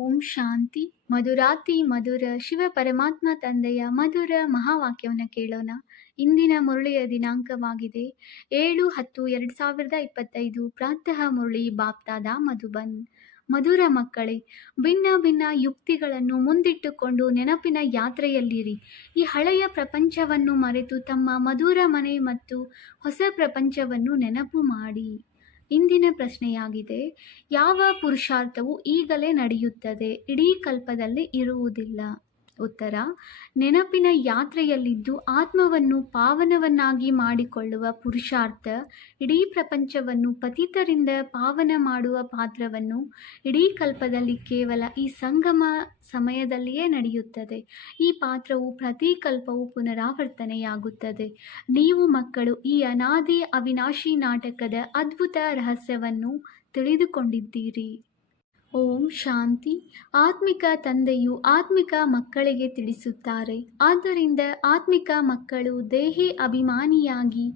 ಓಂ ಶಾಂತಿ. ಮಧುರಾತಿ ಮಧುರ ಶಿವ ಪರಮಾತ್ಮ ತಂದೆಯ ಮಧುರ ಮಹಾವಾಕ್ಯವನ್ನು ಕೇಳೋಣ. ಇಂದಿನ ಮುರಳಿಯ ದಿನಾಂಕವಾಗಿದೆ 7-10-2025. ಪ್ರಾತಃ ಮುರಳಿ ಬಾಪ್ತಾದ ಮಧುಬನ್. ಮಧುರ ಮಕ್ಕಳೇ, ಭಿನ್ನ ಭಿನ್ನ ಯುಕ್ತಿಗಳನ್ನು ಮುಂದಿಟ್ಟುಕೊಂಡು ನೆನಪಿನ ಯಾತ್ರೆಯಲ್ಲಿರಿ. ಈ ಹಳೆಯ ಪ್ರಪಂಚವನ್ನು ಮರೆತು ತಮ್ಮ ಮಧುರ ಮನೆ ಮತ್ತು ಹೊಸ ಪ್ರಪಂಚವನ್ನು ನೆನಪು ಮಾಡಿ. ಇಂದಿನ ಪ್ರಶ್ನೆಯಾಗಿದೆ, ಯಾವ ಪುರುಷಾರ್ಥವು ಈಗಲೇ ನಡೆಯುತ್ತದೆ, ಇಡೀ ಕಲ್ಪದಲ್ಲಿ ಇರುವುದಿಲ್ಲ? ಉತ್ತರ: ನೆನಪಿನ ಯಾತ್ರೆಯಲ್ಲಿದ್ದು ಆತ್ಮವನ್ನು ಪಾವನವನ್ನಾಗಿ ಮಾಡಿಕೊಳ್ಳುವ ಪುರುಷಾರ್ಥ ಇಡೀ ಪ್ರಪಂಚವನ್ನು ಪತಿತರಿಂದ ಪಾವನ ಮಾಡುವ ಪಾತ್ರವನ್ನು ಇಡೀ ಕಲ್ಪದಲ್ಲಿ ಕೇವಲ ಈ ಸಂಗಮ ಸಮಯದಲ್ಲಿಯೇ ನಡೆಯುತ್ತದೆ. ಈ ಪಾತ್ರವು ಪ್ರತಿ ಕಲ್ಪವೂ ಪುನರಾವರ್ತನೆಯಾಗುತ್ತದೆ. ನೀವು ಮಕ್ಕಳು ಈ ಅನಾದಿ ಅವಿನಾಶಿ ನಾಟಕದ ಅದ್ಭುತ ರಹಸ್ಯವನ್ನು ತಿಳಿದುಕೊಂಡಿದ್ದೀರಿ. ಓಂ ಶಾಂತಿ. ಆತ್ಮಿಕ ತಂದೆಯು ಆತ್ಮಿಕ ಮಕ್ಕಳಿಗೆ ತಿಳಿಸುತ್ತಾರೆ. ಆದ್ದರಿಂದ ಆತ್ಮಿಕ ಮಕ್ಕಳು ದೇಹಿ ಅಭಿಮಾನಿಯಾಗಿ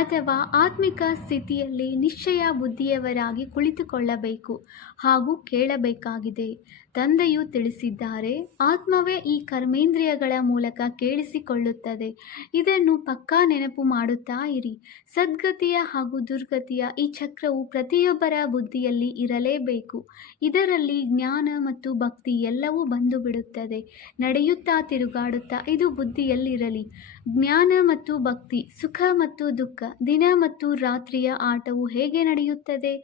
ಅಥವಾ ಆತ್ಮಿಕ ಸ್ಥಿತಿಯಲ್ಲಿ ನಿಶ್ಚಯ ಬುದ್ಧಿಯವರಾಗಿ ಕುಳಿತುಕೊಳ್ಳಬೇಕು ಹಾಗೂ ಕೇಳಬೇಕಾಗಿದೆ. ತಂದೆಯು ತಿಳಿಸಿದ್ದಾರೆ, ಆತ್ಮವೇ ಈ ಕರ್ಮೇಂದ್ರಿಯಗಳ ಮೂಲಕ ಕೇಳಿಸಿಕೊಳ್ಳುತ್ತದೆ. ಇದನ್ನು ಪಕ್ಕಾ ನೆನಪು ಮಾಡುತ್ತಾ ಇರಿ. ಸದ್ಗತಿಯ ಹಾಗೂ ದುರ್ಗತಿಯ ಈ ಚಕ್ರವು ಪ್ರತಿಯೊಬ್ಬರ ಬುದ್ಧಿಯಲ್ಲಿ ಇರಲೇಬೇಕು. ಇದರಲ್ಲಿ ಜ್ಞಾನ ಮತ್ತು ಭಕ್ತಿ ಎಲ್ಲವೂ ಬಂದು ಬಿಡುತ್ತದೆ. ನಡೆಯುತ್ತಾ ತಿರುಗಾಡುತ್ತಾ ಇದು ಬುದ್ಧಿಯಲ್ಲಿರಲಿ. ಜ್ಞಾನ ಮತ್ತು ಭಕ್ತಿ, ಸುಖ ಮತ್ತು ದುಃಖ, ದಿನ ಮತ್ತು ರಾತ್ರಿಯ ಆಟವು ಹೇಗೆ ನಡೆಯುತ್ತದೆ?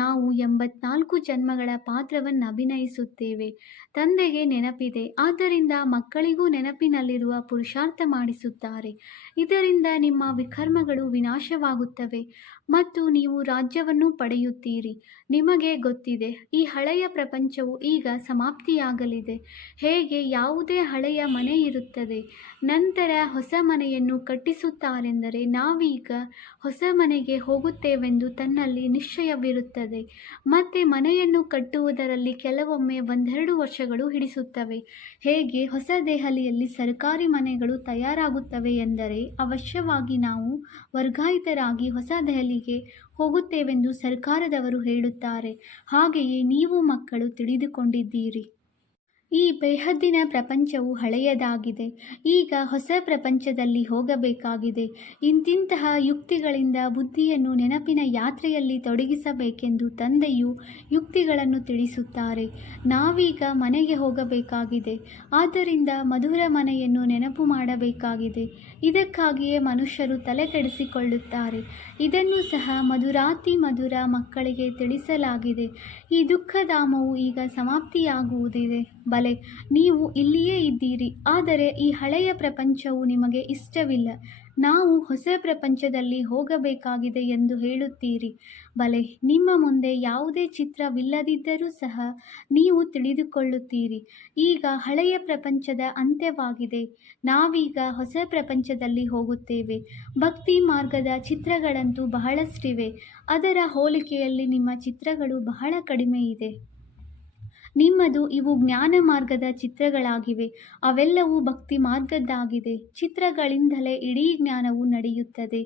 ನಾವು 84 ಜನ್ಮಗಳ ಪಾತ್ರವನ್ನು ಅಭಿನಯಿಸುತ್ತೇವೆ. ತಂದೆಗೆ ನೆನಪಿದೆ, ಆದ್ದರಿಂದ ಮಕ್ಕಳಿಗೂ ನೆನಪಿನಲ್ಲಿರುವ ಪುರುಷಾರ್ಥ ಮಾಡಿಸುತ್ತಾರೆ. ಇದರಿಂದ ನಿಮ್ಮ ವಿಕರ್ಮಗಳು ವಿನಾಶವಾಗುತ್ತವೆ ಮತ್ತು ನೀವು ರಾಜ್ಯವನ್ನು ಪಡೆಯುತ್ತೀರಿ. ನಿಮಗೆ ಗೊತ್ತಿದೆ, ಈ ಹಳೆಯ ಪ್ರಪಂಚವು ಈಗ ಸಮಾಪ್ತಿಯಾಗಲಿದೆ. ಹೇಗೆ ಯಾವುದೇ ಹಳೆಯ ಮನೆ ಇರುತ್ತದೆ, ನಂತರ ಹೊಸ ಮನೆಯನ್ನು ಕಟ್ಟಿಸುತ್ತಾರೆಂದರೆ ನಾವೀಗ ಹೊಸ ಮನೆಗೆ ಹೋಗುತ್ತೇವೆಂದು ತನ್ನಲ್ಲಿ ನಿಶ್ಚಯವಿರುತ್ತದೆ. ಮತ್ತೆ ಮನೆಯನ್ನು ಕಟ್ಟುವುದರಲ್ಲಿ ಕೆಲವೊಮ್ಮೆ 1-2 ವರ್ಷಗಳು ಹಿಡಿಸುತ್ತವೆ. ಹೇಗೆ ಹೊಸ ದೆಹಲಿಯಲ್ಲಿ ಸರ್ಕಾರಿ ಮನೆಗಳು ತಯಾರಾಗುತ್ತವೆ ಎಂದರೆ ಅವಶ್ಯವಾಗಿ ನಾವು ವರ್ಗಾಯಿತರಾಗಿ ಹೊಸ ದೆಹಲಿಗೆ ಹೋಗುತ್ತೇವೆಂದು ಸರ್ಕಾರದವರು ಹೇಳುತ್ತಾರೆ. ಹಾಗೆಯೇ ನೀವು ಮಕ್ಕಳು ತಿಳಿದುಕೊಂಡಿದ್ದೀರಿ. ಈ ಬೇಹದ್ದಿನ ಪ್ರಪಂಚವು ಹಳೆಯದಾಗಿದೆ. ಈಗ ಹೊಸ ಪ್ರಪಂಚದಲ್ಲಿ ಹೋಗಬೇಕಾಗಿದೆ. ಇಂತಿಂತಹ ಯುಕ್ತಿಗಳಿಂದ ಬುದ್ಧಿಯನ್ನು ನೆನಪಿನ ಯಾತ್ರೆಯಲ್ಲಿ ತೊಡಗಿಸಬೇಕೆಂದು ತಂದೆಯು ಯುಕ್ತಿಗಳನ್ನು ತಿಳಿಸುತ್ತಾರೆ. ನಾವೀಗ ಮನೆಗೆ ಹೋಗಬೇಕಾಗಿದೆ. ಆದ್ದರಿಂದ ಮಧುರ ಮನೆಯನ್ನು ನೆನಪು ಮಾಡಬೇಕಾಗಿದೆ. ಇದಕ್ಕಾಗಿಯೇ ಮನುಷ್ಯರು ತಲೆ ಕೆಡಿಸಿಕೊಳ್ಳುತ್ತಾರೆ. ಇದನ್ನು ಸಹ ಮಧುರಾತಿ ಮಧುರ ಮಕ್ಕಳಿಗೆ ತಿಳಿಸಲಾಗಿದೆ. ಈ ದುಃಖಧಾಮವು ಈಗ ಸಮಾಪ್ತಿಯಾಗುವುದಿದೆ. ಬಲೆ, ನೀವು ಇಲ್ಲಿಯೇ ಇದ್ದೀರಿ, ಆದರೆ ಈ ಹಳೆಯ ಪ್ರಪಂಚವು ನಿಮಗೆ ಇಷ್ಟವಿಲ್ಲ. ನಾವು ಹೊಸ ಪ್ರಪಂಚದಲ್ಲಿ ಹೋಗಬೇಕಾಗಿದೆ ಎಂದು ಹೇಳುತ್ತೀರಿ. ಬಲೆ, ನಿಮ್ಮ ಮುಂದೆ ಯಾವುದೇ ಚಿತ್ರವಿಲ್ಲದಿದ್ದರೂ ಸಹ ನೀವು ತಿಳಿದುಕೊಳ್ಳುತ್ತೀರಿ, ಈಗ ಹಳೆಯ ಪ್ರಪಂಚದ ಅಂತ್ಯವಾಗಿದೆ. ನಾವೀಗ ಹೊಸ ಪ್ರಪಂಚದಲ್ಲಿ ಹೋಗುತ್ತೇವೆ. ಭಕ್ತಿ ಮಾರ್ಗದ ಚಿತ್ರಗಳಂತೂ ಬಹಳಷ್ಟಿವೆ. ಅದರ ಹೋಲಿಕೆಯಲ್ಲಿ ನಿಮ್ಮ ಚಿತ್ರಗಳು ಬಹಳ ಕಡಿಮೆ ಇದೆ. ನಿಮ್ಮದು ಇವು ಜ್ಞಾನ ಮಾರ್ಗದ ಚಿತ್ರಗಳಾಗಿವೆ. ಅವೆಲ್ಲವೂ ಭಕ್ತಿ ಮಾರ್ಗದ್ದಾಗಿದೆ. ಚಿತ್ರಗಳಿಂದಲೇ ಇಡೀ ಜ್ಞಾನವು ನಡೆಯುತ್ತದೆ.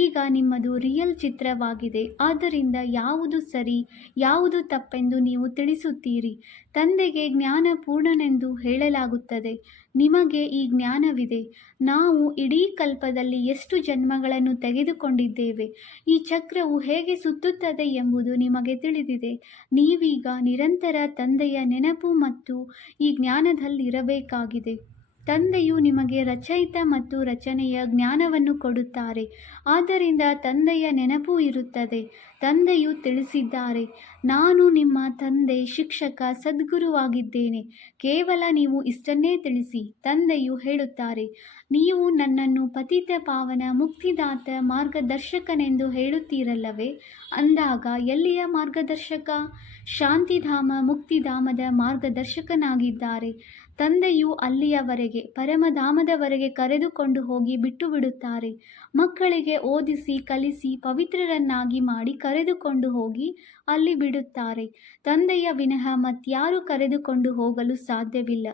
ಈಗ ನಿಮ್ಮದು ರಿಯಲ್ ಚಿತ್ರವಾಗಿದೆ. ಆದ್ದರಿಂದ ಯಾವುದು ಸರಿ, ಯಾವುದು ತಪ್ಪೆಂದು ನೀವು ತಿಳಿಸುತ್ತೀರಿ. ತಂದೆಗೆ ಜ್ಞಾನ ಪೂರ್ಣನೆಂದು ಹೇಳಲಾಗುತ್ತದೆ. ನಿಮಗೆ ಈ ಜ್ಞಾನವಿದೆ. ನಾವು ಇಡೀ ಕಲ್ಪದಲ್ಲಿ ಎಷ್ಟು ಜನ್ಮಗಳನ್ನು ತೆಗೆದುಕೊಂಡಿದ್ದೇವೆ, ಈ ಚಕ್ರವು ಹೇಗೆ ಸುತ್ತುತ್ತದೆ ಎಂಬುದು ನಿಮಗೆ ತಿಳಿದಿದೆ. ನೀವೀಗ ನಿರಂತರ ತಂದೆಯ ನೆನಪು ಮತ್ತು ಈ ಜ್ಞಾನದಲ್ಲಿರಬೇಕಾಗಿದೆ. ತಂದೆಯು ನಿಮಗೆ ರಚಯಿತ ಮತ್ತು ರಚನೆಯ ಜ್ಞಾನವನ್ನು ಕೊಡುತ್ತಾರೆ. ಆದ್ದರಿಂದ ತಂದೆಯ ನೆನಪು ಇರುತ್ತದೆ. ತಂದೆಯು ತಿಳಿಸಿದ್ದಾರೆ, ನಾನು ನಿಮ್ಮ ತಂದೆ, ಶಿಕ್ಷಕ, ಸದ್ಗುರುವಾಗಿದ್ದೇನೆ. ಕೇವಲ ನೀವು ಇಷ್ಟನ್ನೇ ತಿಳಿಸಿ. ತಂದೆಯು ಹೇಳುತ್ತಾರೆ, ನೀವು ನನ್ನನ್ನು ಪತಿತ ಪಾವನ ಮುಕ್ತಿದಾತ ಮಾರ್ಗದರ್ಶಕನೆಂದು ಹೇಳುತ್ತೀರಲ್ಲವೇ? ಅಂದಾಗ ಎಲ್ಲಿಯ ಮಾರ್ಗದರ್ಶಕ? ಶಾಂತಿಧಾಮ ಮುಕ್ತಿಧಾಮದ ಮಾರ್ಗದರ್ಶಕನಾಗಿದ್ದಾರೆ. ತಂದೆಯು ಅಲ್ಲಿಯವರೆಗೆ ಪರಮಧಾಮದವರೆಗೆ ಕರೆದುಕೊಂಡು ಹೋಗಿ ಬಿಟ್ಟು ಬಿಡುತ್ತಾರೆ. ಮಕ್ಕಳಿಗೆ ಓದಿಸಿ ಕಲಿಸಿ ಪವಿತ್ರರನ್ನಾಗಿ ಮಾಡಿ ಕರೆದುಕೊಂಡು ಹೋಗಿ ಅಲ್ಲಿ ಬಿಡುತ್ತಾರೆ. ತಂದೆಯ ವಿನಃ ಮತ್ಯಾರೂ ಕರೆದುಕೊಂಡು ಹೋಗಲು ಸಾಧ್ಯವಿಲ್ಲ.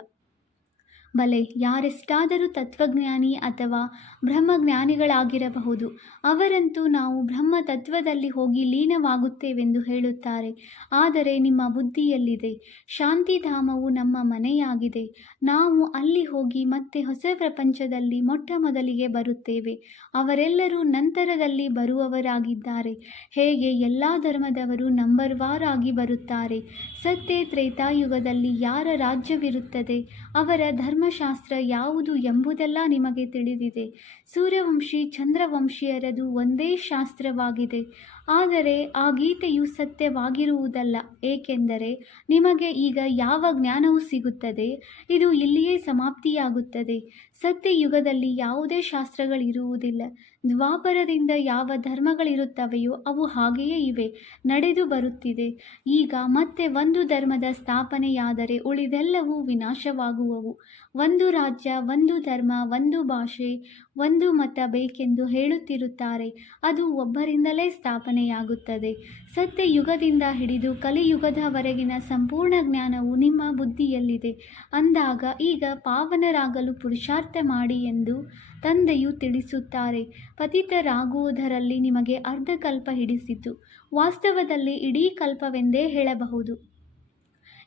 ಬಲೆ ಯಾರೆಷ್ಟಾದರೂ ತತ್ವಜ್ಞಾನಿ ಅಥವಾ ಬ್ರಹ್ಮಜ್ಞಾನಿಗಳಾಗಿರಬಹುದು. ಅವರಂತೂ ನಾವು ಬ್ರಹ್ಮ ತತ್ವದಲ್ಲಿ ಹೋಗಿ ಲೀನವಾಗುತ್ತೇವೆಂದು ಹೇಳುತ್ತಾರೆ. ಆದರೆ ನಿಮ್ಮ ಬುದ್ಧಿಯಲ್ಲಿದೆ. ಶಾಂತಿಧಾಮವು ನಮ್ಮ ಮನೆಯಾಗಿದೆ. ನಾವು ಅಲ್ಲಿ ಹೋಗಿ ಮತ್ತೆ ಹೊಸ ಪ್ರಪಂಚದಲ್ಲಿ ಮೊಟ್ಟ ಮೊದಲಿಗೆ ಬರುತ್ತೇವೆ. ಅವರೆಲ್ಲರೂ ನಂತರದಲ್ಲಿ ಬರುವವರಾಗಿದ್ದಾರೆ. ಹೇಗೆ ಎಲ್ಲ ಧರ್ಮದವರು ನಂಬರ್ ವಾರ್ ಆಗಿ ಬರುತ್ತಾರೆ. ಸತ್ಯ ತ್ರೇತಾಯುಗದಲ್ಲಿ ಯಾರ ರಾಜ್ಯವಿರುತ್ತದೆ, ಅವರ ಧರ್ಮಶಾಸ್ತ್ರ ಯಾವುದು ಎಂಬುದೆಲ್ಲ ನಿಮಗೆ ತಿಳಿದಿದೆ. ಸೂರ್ಯವಂಶಿ ಚಂದ್ರವಂಶೀಯರದು ಒಂದೇ ಶಾಸ್ತ್ರವಾಗಿದೆ. ಆದರೆ ಆ ಗೀತೆಯು ಸತ್ಯವಾಗಿರುವುದಲ್ಲ. ಏಕೆಂದರೆ ನಿಮಗೆ ಈಗ ಯಾವ ಜ್ಞಾನವು ಸಿಗುತ್ತದೆ, ಇದು ಇಲ್ಲಿಯೇ ಸಮಾಪ್ತಿಯಾಗುತ್ತದೆ. ಸತ್ಯಯುಗದಲ್ಲಿ ಯಾವುದೇ ಶಾಸ್ತ್ರಗಳಿರುವುದಿಲ್ಲ. ದ್ವಾಪರದಿಂದ ಯಾವ ಧರ್ಮಗಳಿರುತ್ತವೆಯೋ ಅವು ಹಾಗೆಯೇ ಇವೆ, ನಡೆದು ಬರುತ್ತಿದೆ. ಈಗ ಮತ್ತೆ ಒಂದು ಧರ್ಮದ ಸ್ಥಾಪನೆಯಾದರೆ ಉಳಿದೆಲ್ಲವೂ ವಿನಾಶವಾಗುವವು. ಒಂದು ರಾಜ್ಯ, ಒಂದು ಧರ್ಮ, ಒಂದು ಭಾಷೆ, ಒಂದು ಮತ ಬೇಕೆಂದು ಹೇಳುತ್ತಿರುತ್ತಾರೆ. ಅದು ಒಬ್ಬರಿಂದಲೇ ಸ್ಥಾಪನೆಯಾಗುತ್ತದೆ. ಸತ್ಯಯುಗದಿಂದ ಹಿಡಿದು ಕಲಿಯುಗದವರೆಗಿನ ಸಂಪೂರ್ಣ ಜ್ಞಾನವು ನಿಮ್ಮ ಬುದ್ಧಿಯಲ್ಲಿದೆ. ಅಂದಾಗ ಈಗ ಪಾವನರಾಗಲು ಪುರುಷಾರ್ಥ ಮಾಡಿ ಎಂದು ತಂದೆಯು ತಿಳಿಸುತ್ತಾರೆ. ಪತಿತರಾಗುವುದರಲ್ಲಿ ನಿಮಗೆ ಅರ್ಧಕಲ್ಪ ಹಿಡಿಸಿತು. ವಾಸ್ತವದಲ್ಲಿ ಇಡೀ ಕಲ್ಪವೆಂದೇ ಹೇಳಬಹುದು.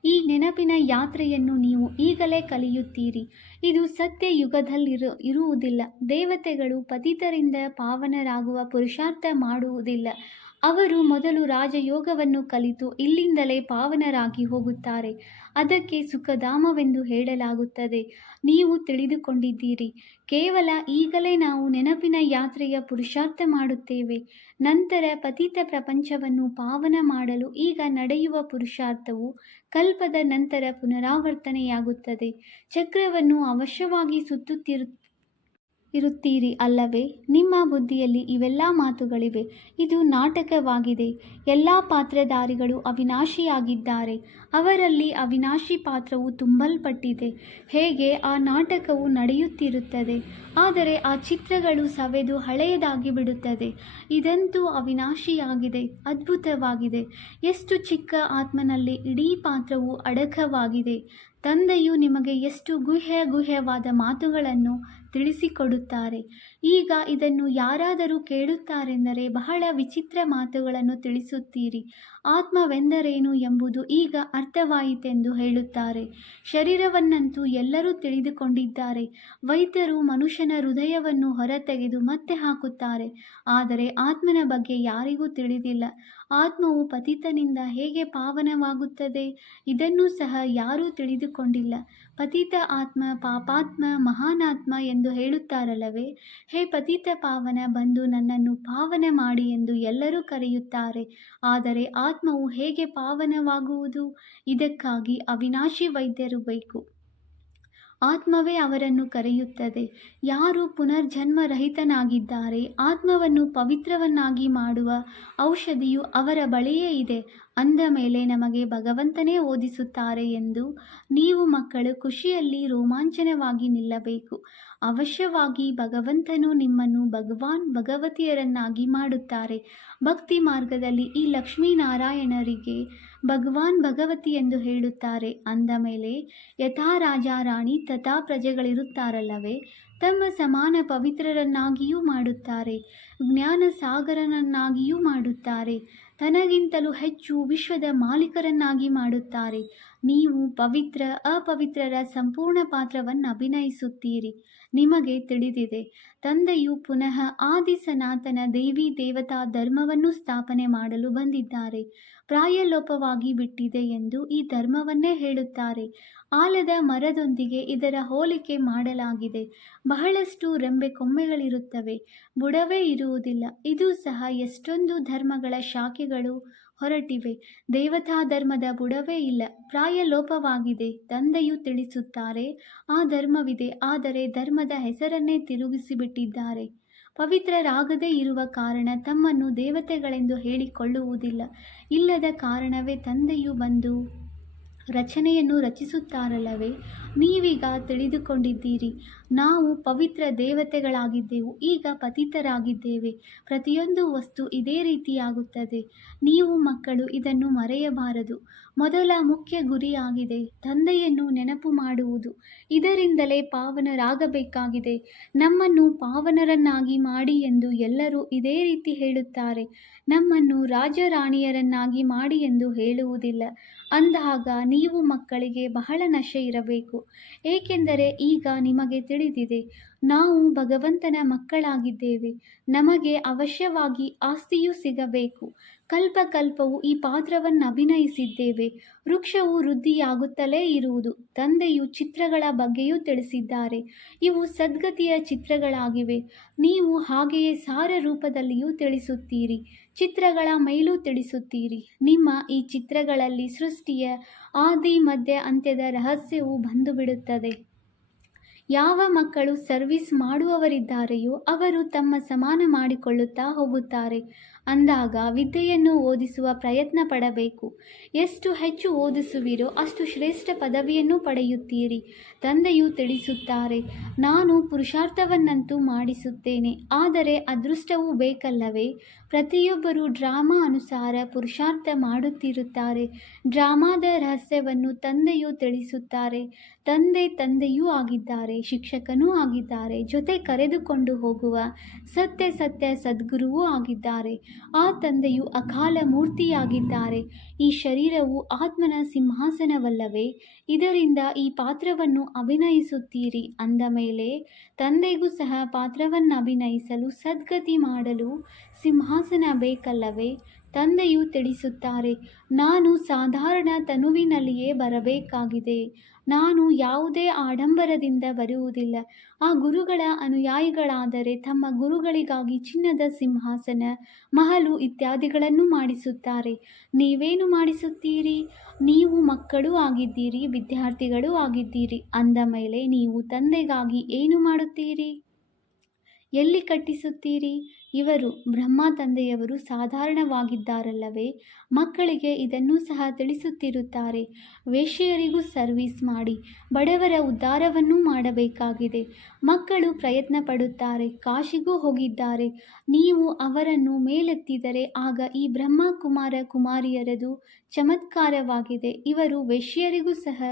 ಈ ನೆನಪಿನ ಯಾತ್ರೆಯನ್ನು ನೀವು ಈಗಲೇ ಕಲಿಯುತ್ತೀರಿ. ಇದು ಸತ್ಯಯುಗದಲ್ಲಿರುವುದಿಲ್ಲ. ದೇವತೆಗಳು ಪತಿತರಿಂದ ಪಾವನರಾಗುವ ಪುರುಷಾರ್ಥ ಮಾಡುವುದಿಲ್ಲ. ಅವರು ಮೊದಲು ರಾಜಯೋಗವನ್ನು ಕಲಿತು ಇಲ್ಲಿಂದಲೇ ಪಾವನರಾಗಿ ಹೋಗುತ್ತಾರೆ. ಅದಕ್ಕೆ ಸುಖಧಾಮವೆಂದು ಹೇಳಲಾಗುತ್ತದೆ. ನೀವು ತಿಳಿದುಕೊಂಡಿದ್ದೀರಿ. ಕೇವಲ ಈಗಲೇ ನಾವು ನೆನಪಿನ ಯಾತ್ರೆಯ ಪುರುಷಾರ್ಥ ಮಾಡುತ್ತೇವೆ. ನಂತರ ಪತಿತ ಪ್ರಪಂಚವನ್ನು ಪಾವನ ಮಾಡಲು ಈಗ ನಡೆಯುವ ಪುರುಷಾರ್ಥವು ಕಲ್ಪದ ನಂತರ ಪುನರಾವರ್ತನೆಯಾಗುತ್ತದೆ. ಚಕ್ರವನ್ನು ಅವಶ್ಯವಾಗಿ ಇರುತ್ತೀರಿ ಅಲ್ಲವೇ? ನಿಮ್ಮ ಬುದ್ಧಿಯಲ್ಲಿ ಇವೆಲ್ಲ ಮಾತುಗಳಿವೆ. ಇದು ನಾಟಕವಾಗಿದೆ. ಎಲ್ಲ ಪಾತ್ರಧಾರಿಗಳು ಅವಿನಾಶಿಯಾಗಿದ್ದಾರೆ. ಅವರಲ್ಲಿ ಅವಿನಾಶಿ ಪಾತ್ರವು ತುಂಬಲ್ಪಟ್ಟಿದೆ. ಹೇಗೆ ಆ ನಾಟಕವು ನಡೆಯುತ್ತಿರುತ್ತದೆ. ಆದರೆ ಆ ಚಿತ್ರಗಳು ಸವೆದು ಹಳೆಯದಾಗಿ ಬಿಡುತ್ತದೆ. ಇದಂತೂ ಅವಿನಾಶಿಯಾಗಿದೆ. ಅದ್ಭುತವಾಗಿದೆ. ಎಷ್ಟು ಚಿಕ್ಕ ಆತ್ಮನಲ್ಲಿ ಇಡೀ ಪಾತ್ರವು ಅಡಕವಾಗಿದೆ. ತಂದೆಯು ನಿಮಗೆ ಎಷ್ಟು ಗುಹ್ಯವಾದ ಮಾತುಗಳನ್ನು ತಿಳಿಸಿಕೊಡುತ್ತಾರೆ. ಈಗ ಇದನ್ನು ಯಾರಾದರೂ ಕೇಳುತ್ತಾರೆಂದರೆ ಬಹಳ ವಿಚಿತ್ರ ಮಾತುಗಳನ್ನು ತಿಳಿಸುತ್ತೀರಿ. ಆತ್ಮವೆಂದರೇನು ಎಂಬುದು ಈಗ ಅರ್ಥವಾಯಿತೆಂದು ಹೇಳುತ್ತಾರೆ. ಶರೀರವನ್ನಂತೂ ಎಲ್ಲರೂ ತಿಳಿದುಕೊಂಡಿದ್ದಾರೆ. ವೈದ್ಯರು ಮನುಷ್ಯನ ಹೃದಯವನ್ನು ಹೊರತೆಗೆದು ಮತ್ತೆ ಹಾಕುತ್ತಾರೆ. ಆದರೆ ಆತ್ಮನ ಬಗ್ಗೆ ಯಾರಿಗೂ ತಿಳಿದಿಲ್ಲ. ಆತ್ಮವು ಪತಿತನಿಂದ ಹೇಗೆ ಪಾವನವಾಗುತ್ತದೆ, ಇದನ್ನೂ ಸಹ ಯಾರೂ ತಿಳಿದುಕೊಂಡಿಲ್ಲ. ಪತಿತ ಆತ್ಮ, ಪಾಪಾತ್ಮ, ಮಹಾನಾತ್ಮ ಎಂದು ಹೇಳುತ್ತಾರಲ್ಲವೇ? ಹೇ ಪತಿತ ಪಾವನ, ಬಂದು ನನ್ನನ್ನು ಪಾವನ ಮಾಡಿ ಎಂದು ಎಲ್ಲರೂ ಕರೆಯುತ್ತಾರೆ. ಆದರೆ ಆತ್ಮವು ಹೇಗೆ ಪಾವನವಾಗುವುದು? ಇದಕ್ಕಾಗಿ ಅವಿನಾಶಿ ವೈದ್ಯರು ಬೇಕು. ಆತ್ಮವೇ ಅವರನ್ನು ಕರೆಯುತ್ತದೆ. ಯಾರು ಪುನರ್ಜನ್ಮರಹಿತನಾಗಿದ್ದಾರೆ, ಆತ್ಮವನ್ನು ಪವಿತ್ರವನ್ನಾಗಿ ಮಾಡುವ ಔಷಧಿಯು ಅವರ ಬಳಿಯೇ ಇದೆ. ಅಂದ ಮೇಲೆ ನಮಗೆ ಭಗವಂತನೇ ಓದಿಸುತ್ತಾರೆ ಎಂದು ನೀವು ಮಕ್ಕಳು ಖುಷಿಯಲ್ಲಿ ರೋಮಾಂಚನವಾಗಿ ನಿಲ್ಲಬೇಕು. ಅವಶ್ಯವಾಗಿ ಭಗವಂತನು ನಿಮ್ಮನ್ನು ಭಗವತಿಯರನ್ನಾಗಿ ಮಾಡುತ್ತಾರೆ. ಭಕ್ತಿ ಮಾರ್ಗದಲ್ಲಿ ಈ ಲಕ್ಷ್ಮೀನಾರಾಯಣರಿಗೆ ಭಗವಾನ್ ಭಗವತಿ ಎಂದು ಹೇಳುತ್ತಾರೆ. ಅಂದ ಮೇಲೆ ಯಥಾ ರಾಜ ರಾಣಿ ತಥಾ ಪ್ರಜೆಗಳಿರುತ್ತಾರಲ್ಲವೇ, ತಮ್ಮ ಸಮಾನ ಪವಿತ್ರರನ್ನಾಗಿಯೂ ಮಾಡುತ್ತಾರೆ. ಜ್ಞಾನ ಸಾಗರನನ್ನಾಗಿಯೂ ಮಾಡುತ್ತಾರೆ. ತನಗಿಂತಲೂ ಹೆಚ್ಚು ವಿಶ್ವದ ಮಾಲೀಕರನ್ನಾಗಿ ಮಾಡುತ್ತಾರೆ. ನೀವು ಪವಿತ್ರ ಅಪವಿತ್ರರ ಸಂಪೂರ್ಣ ಪಾತ್ರವನ್ನು ಅಭಿನಯಿಸುತ್ತೀರಿ. ನಿಮಗೆ ತಿಳಿದಿದೆ, ತಂದೆಯು ಪುನಃ ಆದಿ ಸನಾತನ ದೇವಿ ದೇವತಾ ಧರ್ಮವನ್ನು ಸ್ಥಾಪನೆ ಮಾಡಲು ಬಂದಿದ್ದಾರೆ. ಪ್ರಾಯಲೋಪವಾಗಿ ಬಿಟ್ಟಿದೆ ಎಂದು ಈ ಧರ್ಮವನ್ನೇ ಹೇಳುತ್ತಾರೆ. ಆಲದ ಮರದೊಂದಿಗೆ ಇದರ ಹೋಲಿಕೆ ಮಾಡಲಾಗಿದೆ. ಬಹಳಷ್ಟು ರೆಂಬೆ ಕೊಂಬೆಗಳಿರುತ್ತವೆ, ಬುಡವೇ ಇರುವುದಿಲ್ಲ. ಇದು ಸಹ ಎಷ್ಟೊಂದು ಧರ್ಮಗಳ ಶಾಖೆಗಳು ಹೊರಟಿವೆ. ದೇವತಾ ಧರ್ಮದ ಬುಡವೇ ಇಲ್ಲ, ಪ್ರಾಯಲೋಪವಾಗಿದೆ. ತಂದೆಯು ತಿಳಿಸುತ್ತಾರೆ, ಆ ಧರ್ಮವಿದೆ, ಆದರೆ ಧರ್ಮದ ಹೆಸರನ್ನೇ ತಿರುಗಿಸಿಬಿಟ್ಟಿದ್ದಾರೆ. ಪವಿತ್ರರಾಗದೇ ಇರುವ ಕಾರಣ ತಮ್ಮನ್ನು ದೇವತೆಗಳೆಂದು ಹೇಳಿಕೊಳ್ಳುವುದಿಲ್ಲ. ಇಲ್ಲದ ಕಾರಣವೇ ತಂದೆಯು ಬಂದು ರಚನೆಯನ್ನು ರಚಿಸುತ್ತಾರಲ್ಲವೇ? ನೀವೀಗ ತಿಳಿದುಕೊಂಡಿದ್ದೀರಿ. ನಾವು ಪವಿತ್ರ ದೇವತೆಗಳಾಗಿದ್ದೆವು, ಈಗ ಪತಿತರಾಗಿದ್ದೇವೆ. ಪ್ರತಿಯೊಂದು ವಸ್ತು ಇದೇ ರೀತಿಯಾಗುತ್ತದೆ. ನೀವು ಮಕ್ಕಳು ಇದನ್ನು ಮರೆಯಬಾರದು. ಮೊದಲ ಮುಖ್ಯ ಗುರಿಯಾಗಿದೆ ತಂದೆಯನ್ನು ನೆನಪು ಮಾಡುವುದು. ಇದರಿಂದಲೇ ಪಾವನರಾಗಬೇಕಾಗಿದೆ. ನಮ್ಮನ್ನು ಪಾವನರನ್ನಾಗಿ ಮಾಡಿ ಎಂದು ಎಲ್ಲರೂ ಇದೇ ರೀತಿ ಹೇಳುತ್ತಾರೆ. ನಮ್ಮನ್ನು ರಾಜರಾಣಿಯರನ್ನಾಗಿ ಮಾಡಿ ಎಂದು ಹೇಳುವುದಿಲ್ಲ. ಅಂದಾಗ ನೀವು ಮಕ್ಕಳಿಗೆ ಬಹಳ ನಶೆ ಇರಬೇಕು, ಏಕೆಂದರೆ ಈಗ ನಿಮಗೆ ತಿಳಿದಿದೆ ನಾವು ಭಗವಂತನ ಮಕ್ಕಳಾಗಿದ್ದೇವೆ. ನಮಗೆ ಅವಶ್ಯವಾಗಿ ಆಸ್ತಿಯೂ ಸಿಗಬೇಕು. ಕಲ್ಪಕಲ್ಪವು ಈ ಪಾತ್ರವನ್ನು ಅಭಿನಯಿಸಿದ್ದೇವೆ. ವೃಕ್ಷವು ವೃದ್ಧಿಯಾಗುತ್ತಲೇ ಇರುವುದು. ತಂದೆಯು ಚಿತ್ರಗಳ ಬಗ್ಗೆಯೂ ತಿಳಿಸಿದ್ದಾರೆ. ಇವು ಸದ್ಗತಿಯ ಚಿತ್ರಗಳಾಗಿವೆ. ನೀವು ಹಾಗೆಯೇ ಸಾರ ರೂಪದಲ್ಲಿಯೂ ತಿಳಿಸುತ್ತೀರಿ, ಚಿತ್ರಗಳ ಮೇಲೂ ತಿಳಿಸುತ್ತೀರಿ. ನಿಮ್ಮ ಈ ಚಿತ್ರಗಳಲ್ಲಿ ಸೃಷ್ಟಿಯ ಆದಿ ಮಧ್ಯ ಅಂತ್ಯದ ರಹಸ್ಯವು ಬಂದುಬಿಡುತ್ತದೆ. ಯಾವ ಮಕ್ಕಳು ಸರ್ವಿಸ್ ಮಾಡುವವರಿದ್ದಾರೆಯೋ ಅವರು ತಮ್ಮ ಸಮಾನ ಮಾಡಿಕೊಳ್ಳುತ್ತಾ ಹೋಗುತ್ತಾರೆ. ಅಂದಾಗ ವಿದ್ಯೆಯನ್ನು ಓದಿಸುವ ಪ್ರಯತ್ನ ಪಡಬೇಕು. ಎಷ್ಟು ಹೆಚ್ಚು ಓದಿಸುವಿರೋ ಅಷ್ಟು ಶ್ರೇಷ್ಠ ಪದವಿಯನ್ನು ಪಡೆಯುತ್ತೀರಿ. ತಂದೆಯು ತಿಳಿಸುತ್ತಾರೆ, ನಾನು ಪುರುಷಾರ್ಥವನ್ನಂತೂ ಮಾಡಿಸುತ್ತೇನೆ, ಆದರೆ ಅದೃಷ್ಟವೂ ಬೇಕಲ್ಲವೇ? ಪ್ರತಿಯೊಬ್ಬರೂ ಡ್ರಾಮಾ ಅನುಸಾರ ಪುರುಷಾರ್ಥ ಮಾಡುತ್ತಿರುತ್ತಾರೆ. ಡ್ರಾಮಾದ ರಹಸ್ಯವನ್ನು ತಂದೆಯು ತಿಳಿಸುತ್ತಾರೆ. ತಂದೆಯೂ ಆಗಿದ್ದಾರೆ, ಶಿಕ್ಷಕನೂ ಆಗಿದ್ದಾರೆ, ಜೊತೆ ಕರೆದುಕೊಂಡು ಹೋಗುವ ಸತ್ಯ ಸದ್ಗುರುವೂ ಆಗಿದ್ದಾರೆ. ಆ ತಂದೆಯು ಅಕಾಲ ಮೂರ್ತಿಯಾಗಿದ್ದಾರೆ. ಈ ಶರೀರವು ಆತ್ಮನ ಸಿಂಹಾಸನವಲ್ಲವೇ? ಇದರಿಂದ ಈ ಪಾತ್ರವನ್ನು ಅಭಿನಯಿಸುತ್ತೀರಿ ಅಂದ ಮೇಲೆ ತಂದೆಗೂ ಸಹ ಪಾತ್ರವನ್ನು ಅಭಿನಯಿಸಲು ಸದ್ಗತಿ ಮಾಡಲು ಸಿಂಹಾಸನ ಬೇಕಲ್ಲವೇ? ತಂದೆಯು ತಿಳಿಸುತ್ತಾರೆ, ನಾನು ಸಾಧಾರಣ ತನುವಿನಲ್ಲಿಯೇ ಬರಬೇಕಾಗಿದೆ. ನಾನು ಯಾವುದೇ ಆಡಂಬರದಿಂದ ಬರುವುದಿಲ್ಲ. ಆ ಗುರುಗಳ ಅನುಯಾಯಿಗಳಾದರೆ ತಮ್ಮ ಗುರುಗಳಿಗಾಗಿ ಚಿನ್ನದ ಸಿಂಹಾಸನ, ಮಹಲು ಇತ್ಯಾದಿಗಳನ್ನು ಮಾಡಿಸುತ್ತಾರೆ. ನೀವೇನು ಮಾಡಿಸುತ್ತೀರಿ? ನೀವು ಮಕ್ಕಳೂ ಆಗಿದ್ದೀರಿ, ವಿದ್ಯಾರ್ಥಿಗಳೂ ಆಗಿದ್ದೀರಿ. ಅಂದ ಮೇಲೆ ನೀವು ತಂದೆಗಾಗಿ ಏನು ಮಾಡುತ್ತೀರಿ? ಎಲ್ಲಿ ಕಟ್ಟಿಸುತ್ತೀರಿ? ಇವರು ಬ್ರಹ್ಮ ತಂದೆಯವರು ಸಾಧಾರಣವಾಗಿದ್ದಾರಲ್ಲವೇ? ಮಕ್ಕಳಿಗೆ ಇದನ್ನೂ ಸಹ ತಿಳಿಸುತ್ತಿರುತ್ತಾರೆ. ವೇಶ್ಯೆಯರಿಗೂ ಸರ್ವಿಸ್ ಮಾಡಿ ಬಡವರ ಉದ್ಧಾರವನ್ನೂ ಮಾಡಬೇಕಾಗಿದೆ. ಮಕ್ಕಳು ಪ್ರಯತ್ನ ಪಡುತ್ತಾರೆ, ಕಾಶಿಗೂ ಹೋಗಿದ್ದಾರೆ. ನೀವು ಅವರನ್ನು ಮೇಲೆತ್ತಿದರೆ ಆಗ ಈ ಬ್ರಹ್ಮ ಕುಮಾರ ಕುಮಾರಿಯರದು ಚಮತ್ಕಾರವಾಗಿದೆ. ಇವರು ವೇಶ್ಯೆಯರಿಗೂ ಸಹ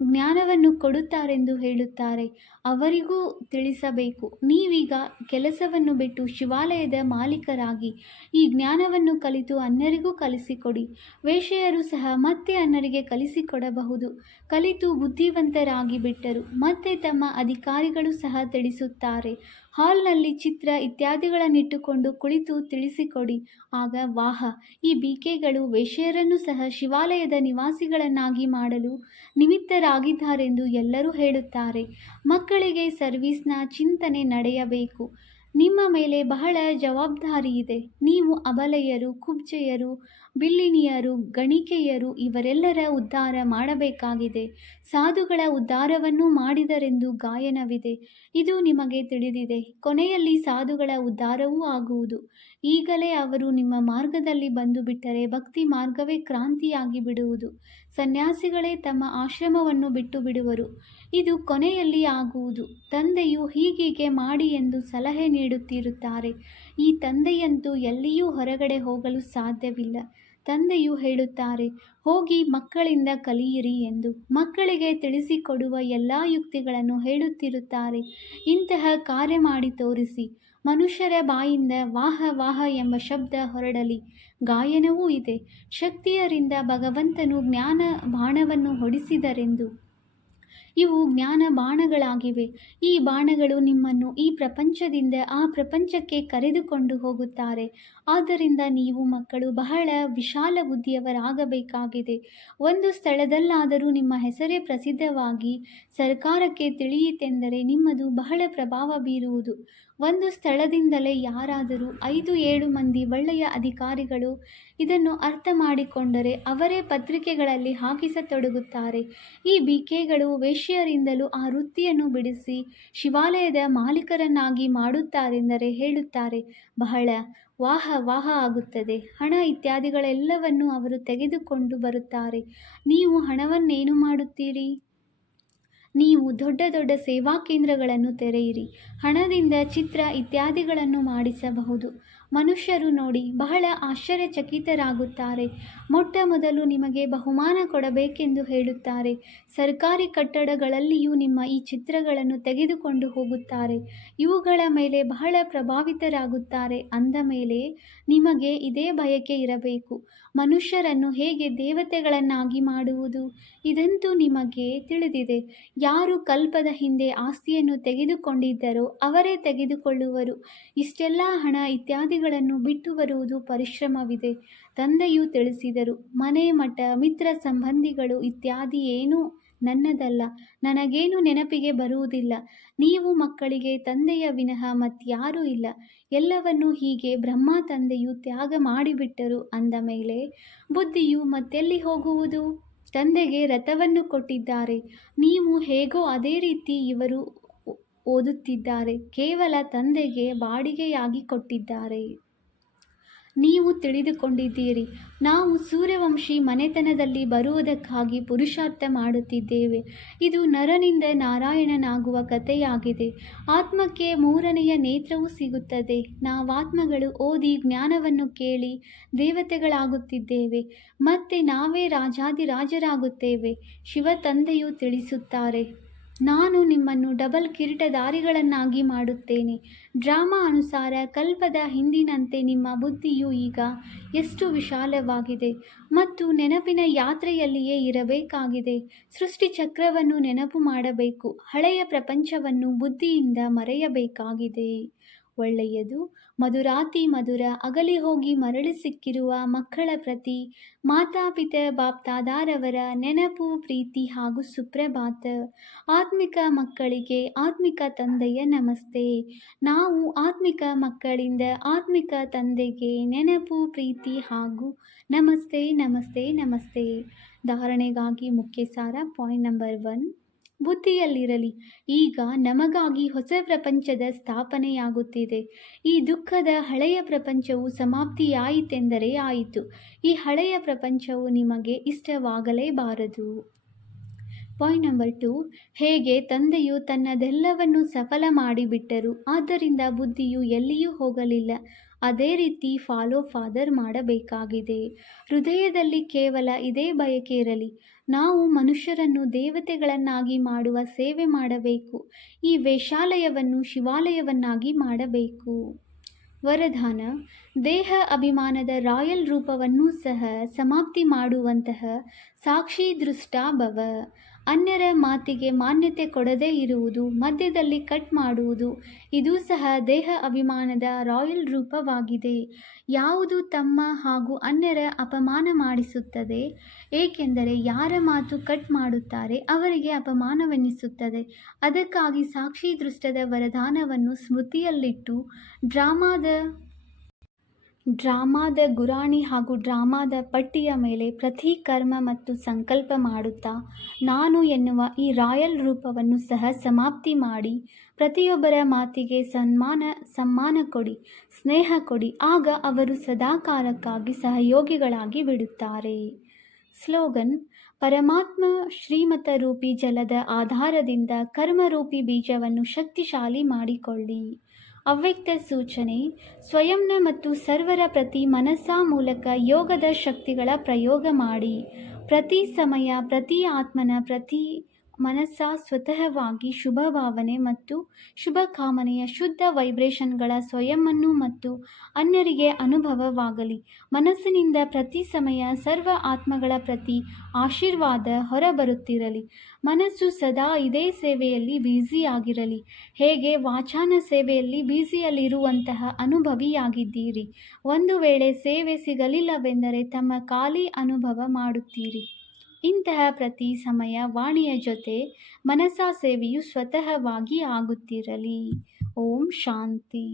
ಜ್ಞಾನವನ್ನು ಕೊಡುತ್ತಾರೆಂದು ಹೇಳುತ್ತಾರೆ. ಅವರಿಗೂ ತಿಳಿಸಬೇಕು, ನೀವೀಗ ಕೆಲಸವನ್ನು ಬಿಟ್ಟು ಶಿವಾಲಯದ ಮಾಲೀಕರಾಗಿ ಈ ಜ್ಞಾನವನ್ನು ಕಲಿತು ಅನ್ಯರಿಗೂ ಕಲಿಸಿಕೊಡಿ. ವೇಶ್ಯೆಯರು ಸಹ ಮತ್ತೆ ಅನ್ಯರಿಗೆ ಕಲಿಸಿಕೊಡಬಹುದು. ಕಲಿತು ಬುದ್ಧಿವಂತರಾಗಿ ಬಿಟ್ಟರು ಮತ್ತೆ ತಮ್ಮ ಅಧಿಕಾರಿಗಳು ಸಹ ತಿಳಿಸುತ್ತಾರೆ. ಹಾಲ್ನಲ್ಲಿ ಚಿತ್ರ ಇತ್ಯಾದಿಗಳನ್ನಿಟ್ಟುಕೊಂಡು ಕುಳಿತು ತಿಳಿಸಿಕೊಡಿ. ಆಗ ವಾಹ, ಈ ಬಿಕೆಗಳು ವೇಶ್ಯೆಯರನ್ನು ಸಹ ಶಿವಾಲಯದ ನಿವಾಸಿಗಳನ್ನಾಗಿ ಮಾಡಲು ನಿಮಿತ್ತರಾಗಿದ್ದಾರೆಂದು ಎಲ್ಲರೂ ಹೇಳುತ್ತಾರೆ. ಮಕ್ಕಳಿಗೆ ಸರ್ವಿಸ್ನ ಚಿಂತನೆ ನಡೆಯಬೇಕು. ನಿಮ್ಮ ಮೇಲೆ ಬಹಳ ಜವಾಬ್ದಾರಿ ಇದೆ. ನೀವು ಅಬಲೆಯರು, ಕುಬ್ಜೆಯರು, ಬಿಲ್ಲಿನಿಯರು, ಗಣಿಕೆಯರು ಇವರೆಲ್ಲರ ಉದ್ಧಾರ ಮಾಡಬೇಕಾಗಿದೆ. ಸಾಧುಗಳ ಉದ್ಧಾರವನ್ನು ಮಾಡಿದರೆಂದು ಗಾಯನವಿದೆ. ಇದು ನಿಮಗೆ ತಿಳಿದಿದೆ. ಕೊನೆಯಲ್ಲಿ ಸಾಧುಗಳ ಉದ್ಧಾರವೂ ಆಗುವುದು. ಈಗಲೇ ಅವರು ನಿಮ್ಮ ಮಾರ್ಗದಲ್ಲಿ ಬಂದು ಬಿಟ್ಟರೆ ಭಕ್ತಿ ಮಾರ್ಗವೇ ಕ್ರಾಂತಿಯಾಗಿ ಬಿಡುವುದು. ಸನ್ಯಾಸಿಗಳೇ ತಮ್ಮ ಆಶ್ರಮವನ್ನು ಬಿಟ್ಟು ಬಿಡುವರು. ಇದು ಕೊನೆಯಲ್ಲಿ ಆಗುವುದು. ತಂದೆಯು ಹೀಗೀಗೆ ಮಾಡಿ ಎಂದು ಸಲಹೆ ನೀಡುತ್ತಿರುತ್ತಾರೆ. ಈ ತಂದೆಯಂತೂ ಎಲ್ಲಿಯೂ ಹೊರಗಡೆ ಹೋಗಲು ಸಾಧ್ಯವಿಲ್ಲ. ತಂದೆಯು ಹೇಳುತ್ತಾರೆ, ಹೋಗಿ ಮಕ್ಕಳಿಂದ ಕಲಿಯಿರಿ ಎಂದು. ಮಕ್ಕಳಿಗೆ ತಿಳಿಸಿಕೊಡುವ ಎಲ್ಲ ಯುಕ್ತಿಗಳನ್ನು ಹೇಳುತ್ತಿರುತ್ತಾರೆ. ಇಂತಹ ಕಾರ್ಯ ಮಾಡಿ ತೋರಿಸಿ. ಮನುಷ್ಯರ ಬಾಯಿಂದ ವಾಹ ವಾಹ ಎಂಬ ಶಬ್ದ ಹೊರಡಲಿ. ಗಾಯನವೂ ಇದೆ. ಶಕ್ತಿಯರಿಂದ ಭಗವಂತನು ಜ್ಞಾನ ಬಾಣವನ್ನು ಹೊಡಿಸಿದರೆಂದು. ಇವು ಜ್ಞಾನ ಬಾಣಗಳಾಗಿವೆ. ಈ ಬಾಣಗಳು ನಿಮ್ಮನ್ನು ಈ ಪ್ರಪಂಚದಿಂದ ಆ ಪ್ರಪಂಚಕ್ಕೆ ಕರೆದುಕೊಂಡು ಹೋಗುತ್ತಾರೆ. ಆದ್ದರಿಂದ ನೀವು ಮಕ್ಕಳು ಬಹಳ ವಿಶಾಲ ಬುದ್ಧಿಯವರಾಗಬೇಕಾಗಿದೆ. ಒಂದು ಸ್ಥಳದಲ್ಲಾದರೂ ನಿಮ್ಮ ಹೆಸರೇ ಪ್ರಸಿದ್ಧವಾಗಿ ಸರ್ಕಾರಕ್ಕೆ ತಿಳಿಯಿತೆಂದರೆ ನಿಮ್ಮದು ಬಹಳ ಪ್ರಭಾವ ಬೀರುವುದು. ಒಂದು ಸ್ಥಳದಿಂದಲೇ ಯಾರಾದರೂ 5-7 ಮಂದಿ ಒಳ್ಳೆಯ ಅಧಿಕಾರಿಗಳು ಇದನ್ನು ಅರ್ಥ ಮಾಡಿಕೊಂಡರೆ ಅವರೇ ಪತ್ರಿಕೆಗಳಲ್ಲಿ ಹಾಕಿಸತೊಡಗುತ್ತಾರೆ. ಈ ಬಿಕೆಗಳು ವೇಶ್ಯೆಯರಿಂದಲೂ ಆ ವೃತ್ತಿಯನ್ನು ಬಿಡಿಸಿ ಶಿವಾಲಯದ ಮಾಲೀಕರನ್ನಾಗಿ ಮಾಡುತ್ತಾರೆಂದರೆ ಹೇಳುತ್ತಾರೆ, ಬಹಳ ವಾಹ ವಾಹ ಆಗುತ್ತದೆ. ಹಣ ಇತ್ಯಾದಿಗಳೆಲ್ಲವನ್ನೂ ಅವರು ತೆಗೆದುಕೊಂಡು ಬರುತ್ತಾರೆ. ನೀವು ಹಣವನ್ನೇನು ಮಾಡುತ್ತೀರಿ? ನೀವು ದೊಡ್ಡ ದೊಡ್ಡ ಸೇವಾ ಕೇಂದ್ರಗಳನ್ನು ತೆರೆಯಿರಿ. ಹಣದಿಂದ ಚಿತ್ರ ಇತ್ಯಾದಿಗಳನ್ನು ಮಾಡಿಸಬಹುದು. ಮನುಷ್ಯರು ನೋಡಿ ಬಹಳ ಆಶ್ಚರ್ಯಚಕಿತರಾಗುತ್ತಾರೆ. ಮೊಟ್ಟ ಮೊದಲು ನಿಮಗೆ ಬಹುಮಾನ ಕೊಡಬೇಕೆಂದು ಹೇಳುತ್ತಾರೆ. ಸರ್ಕಾರಿ ಕಟ್ಟಡಗಳಲ್ಲಿಯೂ ನಿಮ್ಮ ಈ ಚಿತ್ರಗಳನ್ನು ತೆಗೆದುಕೊಂಡು ಹೋಗುತ್ತಾರೆ. ಇವುಗಳ ಮೇಲೆ ಬಹಳ ಪ್ರಭಾವಿತರಾಗುತ್ತಾರೆ. ಅಂದ ಮೇಲೆ ನಿಮಗೆ ಇದೇ ಬಯಕೆ ಇರಬೇಕು. ಮನುಷ್ಯರನ್ನು ಹೇಗೆ ದೇವತೆಗಳನ್ನಾಗಿ ಮಾಡುವುದು? ಇದಂತೂ ನಿಮಗೆ ತಿಳಿದಿದೆ. ಯಾರು ಕಲ್ಪದ ಹಿಂದೆ ಆಸ್ತಿಯನ್ನು ತೆಗೆದುಕೊಂಡಿದ್ದರೋ ಅವರೇ ತೆಗೆದುಕೊಳ್ಳುವರು. ಇಷ್ಟೆಲ್ಲ ಹಣ ಇತ್ಯಾದಿಗಳನ್ನು ಬಿಟ್ಟು ಬರುವುದು ಪರಿಶ್ರಮವಿದೆ. ತಂದೆಯು ತಿಳಿಸಿದರು, ಮನೆ ಮಠ ಮಿತ್ರ ಸಂಬಂಧಿಗಳು ಇತ್ಯಾದಿ ಏನೂ ನನ್ನದಲ್ಲ, ನನಗೇನು ನೆನಪಿಗೆ ಬರುವುದಿಲ್ಲ. ನೀವು ಮಕ್ಕಳಿಗೆ ತಂದೆಯ ವಿನಃ ಮತ್ಯಾರೂ ಇಲ್ಲ. ಎಲ್ಲವನ್ನೂ ಹೀಗೆ ಬ್ರಹ್ಮ ತಂದೆಯು ತ್ಯಾಗ ಮಾಡಿಬಿಟ್ಟರು. ಅಂದ ಮೇಲೆ ಬುದ್ಧಿಯು ಮತ್ತೆಲ್ಲಿ ಹೋಗುವುದು? ತಂದೆಗೆ ರಥವನ್ನು ಕೊಟ್ಟಿದ್ದಾರೆ. ನೀವು ಹೇಗೋ ಅದೇ ರೀತಿ ಇವರು ಓದುತ್ತಿದ್ದಾರೆ. ಕೇವಲ ತಂದೆಗೆ ಬಾಡಿಗೆಯಾಗಿ ಕೊಟ್ಟಿದ್ದಾರೆ. ನೀವು ತಿಳಿದುಕೊಂಡಿದ್ದೀರಿ, ನಾವು ಸೂರ್ಯವಂಶಿ ಮನೆತನದಲ್ಲಿ ಬರುವುದಕ್ಕಾಗಿ ಪುರುಷಾರ್ಥ ಮಾಡುತ್ತಿದ್ದೇವೆ. ಇದು ನರನಿಂದ ನಾರಾಯಣನಾಗುವ ಕಥೆಯಾಗಿದೆ. ಆತ್ಮಕ್ಕೆ ಮೂರನೆಯ ನೇತ್ರವೂ ಸಿಗುತ್ತದೆ. ನಾವಾತ್ಮಗಳು ಓದಿ ಜ್ಞಾನವನ್ನು ಕೇಳಿ ದೇವತೆಗಳಾಗುತ್ತಿದ್ದೇವೆ. ಮತ್ತೆ ನಾವೇ ರಾಜಾದಿರಾಜರಾಗುತ್ತೇವೆ. ಶಿವ ತಂದೆಯು ತಿಳಿಸುತ್ತಾರೆ, ನಾನು ನಿಮ್ಮನ್ನು ಡಬಲ್ ಕಿರೀಟಧಾರಿಗಳನ್ನಾಗಿ ಮಾಡುತ್ತೇನೆ. ಡ್ರಾಮಾ ಅನುಸಾರ ಕಲ್ಪದ ಹಿಂದಿನಂತೆ ನಿಮ್ಮ ಬುದ್ಧಿಯು ಈಗ ಎಷ್ಟು ವಿಶಾಲವಾಗಿದೆ ಮತ್ತು ನೆನಪಿನ ಯಾತ್ರೆಯಲ್ಲಿಯೇ ಇರಬೇಕಾಗಿದೆ. ಸೃಷ್ಟಿ ಚಕ್ರವನ್ನು ನೆನಪು ಮಾಡಬೇಕು. ಹಳೆಯ ಪ್ರಪಂಚವನ್ನು ಬುದ್ಧಿಯಿಂದ ಮರೆಯಬೇಕಾಗಿದೆ. ಒಳ್ಳೆಯದು. ಮಧುರಾತಿ ಮಧುರ ಅಗಲಿ ಹೋಗಿ ಮರಳಿ ಸಿಕ್ಕಿರುವ ಮಕ್ಕಳ ಪ್ರತಿ ಮಾತಾಪಿತ ಬಾಪ್ದಾದಾರವರ ನೆನಪು, ಪ್ರೀತಿ ಹಾಗೂ ಸುಪ್ರಭಾತ. ಆತ್ಮಿಕ ಮಕ್ಕಳಿಗೆ ಆತ್ಮಿಕ ತಂದೆಯ ನಮಸ್ತೆ. ನಾವು ಆತ್ಮಿಕ ಮಕ್ಕಳಿಂದ ಆತ್ಮಿಕ ತಂದೆಗೆ ನೆನಪು, ಪ್ರೀತಿ ಹಾಗೂ ನಮಸ್ತೆ ನಮಸ್ತೆ ನಮಸ್ತೆ. ಧಾರಣೆಗಾಗಿ ಮುಖ್ಯ ಸಾರ. ಪಾಯಿಂಟ್ ನಂಬರ್ 1, ಬುದ್ಧಿಯಲ್ಲಿರಲಿ, ಈಗ ನಮಗಾಗಿ ಹೊಸ ಪ್ರಪಂಚದ ಸ್ಥಾಪನೆಯಾಗುತ್ತಿದೆ. ಈ ದುಃಖದ ಹಳೆಯ ಪ್ರಪಂಚವು ಸಮಾಪ್ತಿಯಾಯಿತೆಂದರೆ ಆಯಿತು. ಈ ಹಳೆಯ ಪ್ರಪಂಚವು ನಿಮಗೆ ಇಷ್ಟವಾಗಲೇಬಾರದು. ಪಾಯಿಂಟ್ ನಂಬರ್ 2, ಹೇಗೆ ತಂದೆಯು ತನ್ನದೆಲ್ಲವನ್ನು ಸಫಲ ಮಾಡಿಬಿಟ್ಟರು, ಆದ್ದರಿಂದ ಬುದ್ಧಿಯು ಎಲ್ಲಿಯೂ ಹೋಗಲಿಲ್ಲ. ಅದೇ ರೀತಿ ಫಾಲೋ ಫಾದರ್ ಮಾಡಬೇಕಾಗಿದೆ. ಹೃದಯದಲ್ಲಿ ಕೇವಲ ಇದೇ ಬಯಕೆ ಇರಲಿ, ನಾವು ಮನುಷ್ಯರನ್ನು ದೇವತೆಗಳನ್ನಾಗಿ ಮಾಡುವ ಸೇವೆ ಮಾಡಬೇಕು. ಈ ವೇಶ್ಯಾಲಯವನ್ನು ಶಿವಾಲಯವನ್ನಾಗಿ ಮಾಡಬೇಕು. ವರದಾನ: ದೇಹ ಅಭಿಮಾನದ ರಾಯಲ್ ರೂಪವನ್ನೂ ಸಹ ಸಮಾಪ್ತಿ ಮಾಡುವಂತಹ ಸಾಕ್ಷಿ ದೃಷ್ಟ ಭವ. ಅನ್ಯರ ಮಾತಿಗೆ ಮಾನ್ಯತೆ ಕೊಡದೇ ಇರುವುದು, ಮಧ್ಯದಲ್ಲಿ ಕಟ್ ಮಾಡುವುದು, ಇದೂ ಸಹ ದೇಹ ಅಭಿಮಾನದ ರಾಯಲ್ ರೂಪವಾಗಿದೆ. ಯಾವುದು ತಮ್ಮ ಹಾಗೂ ಅನ್ಯರ ಅಪಮಾನ ಮಾಡಿಸುತ್ತದೆ, ಏಕೆಂದರೆ ಯಾರ ಮಾತು ಕಟ್ ಮಾಡುತ್ತಾರೆ ಅವರಿಗೆ ಅಪಮಾನವೆನ್ನಿಸುತ್ತದೆ. ಅದಕ್ಕಾಗಿ ಸಾಕ್ಷಿ ದೃಷ್ಟದ ವರದಾನವನ್ನು ಸ್ಮೃತಿಯಲ್ಲಿಟ್ಟು ಡ್ರಾಮಾದ ಗುರಾಣಿ ಹಾಗೂ ಡ್ರಾಮಾದ ಪಟ್ಟಿಯ ಮೇಲೆ ಪ್ರತಿ ಕರ್ಮ ಮತ್ತು ಸಂಕಲ್ಪ ಮಾಡುತ್ತಾ ನಾನು ಎನ್ನುವ ಈ ರಾಯಲ್ ರೂಪವನ್ನು ಸಹ ಸಮಾಪ್ತಿ ಮಾಡಿ ಪ್ರತಿಯೊಬ್ಬರ ಮಾತಿಗೆ ಸಮ್ಮಾನ ಕೊಡಿ, ಸ್ನೇಹ ಕೊಡಿ. ಆಗ ಅವರು ಸದಾಕಾಲಕ್ಕಾಗಿ ಸಹಯೋಗಿಗಳಾಗಿ ಬಿಡುತ್ತಾರೆ. ಸ್ಲೋಗನ್: ಪರಮಾತ್ಮ ಶ್ರೀಮತ ರೂಪಿ ಜಲದ ಆಧಾರದಿಂದ ಕರ್ಮರೂಪಿ ಬೀಜವನ್ನು ಶಕ್ತಿಶಾಲಿ ಮಾಡಿಕೊಳ್ಳಿ. ಅವ್ಯಕ್ತ ಸೂಚನೆ: ಸ್ವಯಂನ ಮತ್ತು ಸರ್ವರ ಪ್ರತಿ ಮನಸ್ಸಾ ಮೂಲಕ ಯೋಗದ ಶಕ್ತಿಗಳ ಪ್ರಯೋಗ ಮಾಡಿ. ಪ್ರತಿ ಸಮಯ ಪ್ರತಿ ಆತ್ಮನ ಪ್ರತಿ ಮನಸ್ಸಾ ಸ್ವತಃವಾಗಿ ಶುಭ ಭಾವನೆ ಮತ್ತು ಶುಭ ಕಾಮನೆಯ ಶುದ್ಧ ವೈಬ್ರೇಷನ್ಗಳ ಸ್ವಯಂವನ್ನು ಮತ್ತು ಅನ್ಯರಿಗೆ ಅನುಭವವಾಗಲಿ. ಮನಸ್ಸಿನಿಂದ ಪ್ರತಿ ಸಮಯ ಸರ್ವ ಆತ್ಮಗಳ ಪ್ರತಿ ಆಶೀರ್ವಾದ ಹೊರಬರುತ್ತಿರಲಿ. ಮನಸ್ಸು ಸದಾ ಇದೇ ಸೇವೆಯಲ್ಲಿ ಬ್ಯುಸಿಯಾಗಿರಲಿ. ಹೇಗೆ ವಾಚಾನ ಸೇವೆಯಲ್ಲಿ ಬ್ಯುಸಿಯಲ್ಲಿರುವಂತಹ ಅನುಭವಿಯಾಗಿದ್ದೀರಿ. ಒಂದು ವೇಳೆ ಸೇವೆ ಸಿಗಲಿಲ್ಲವೆಂದರೆ ತಮ್ಮ ಖಾಲಿ ಅನುಭವ ಮಾಡುತ್ತೀರಿ. ಇಂತಹ ಪ್ರತಿ ಸಮಯ ವಾಣಿಯ ಜೊತೆ ಮನಸಾ ಸೇವೆಯು ಸ್ವತಃವಾಗಿ ಆಗುತ್ತಿರಲಿ. ಓಂ ಶಾಂತಿ.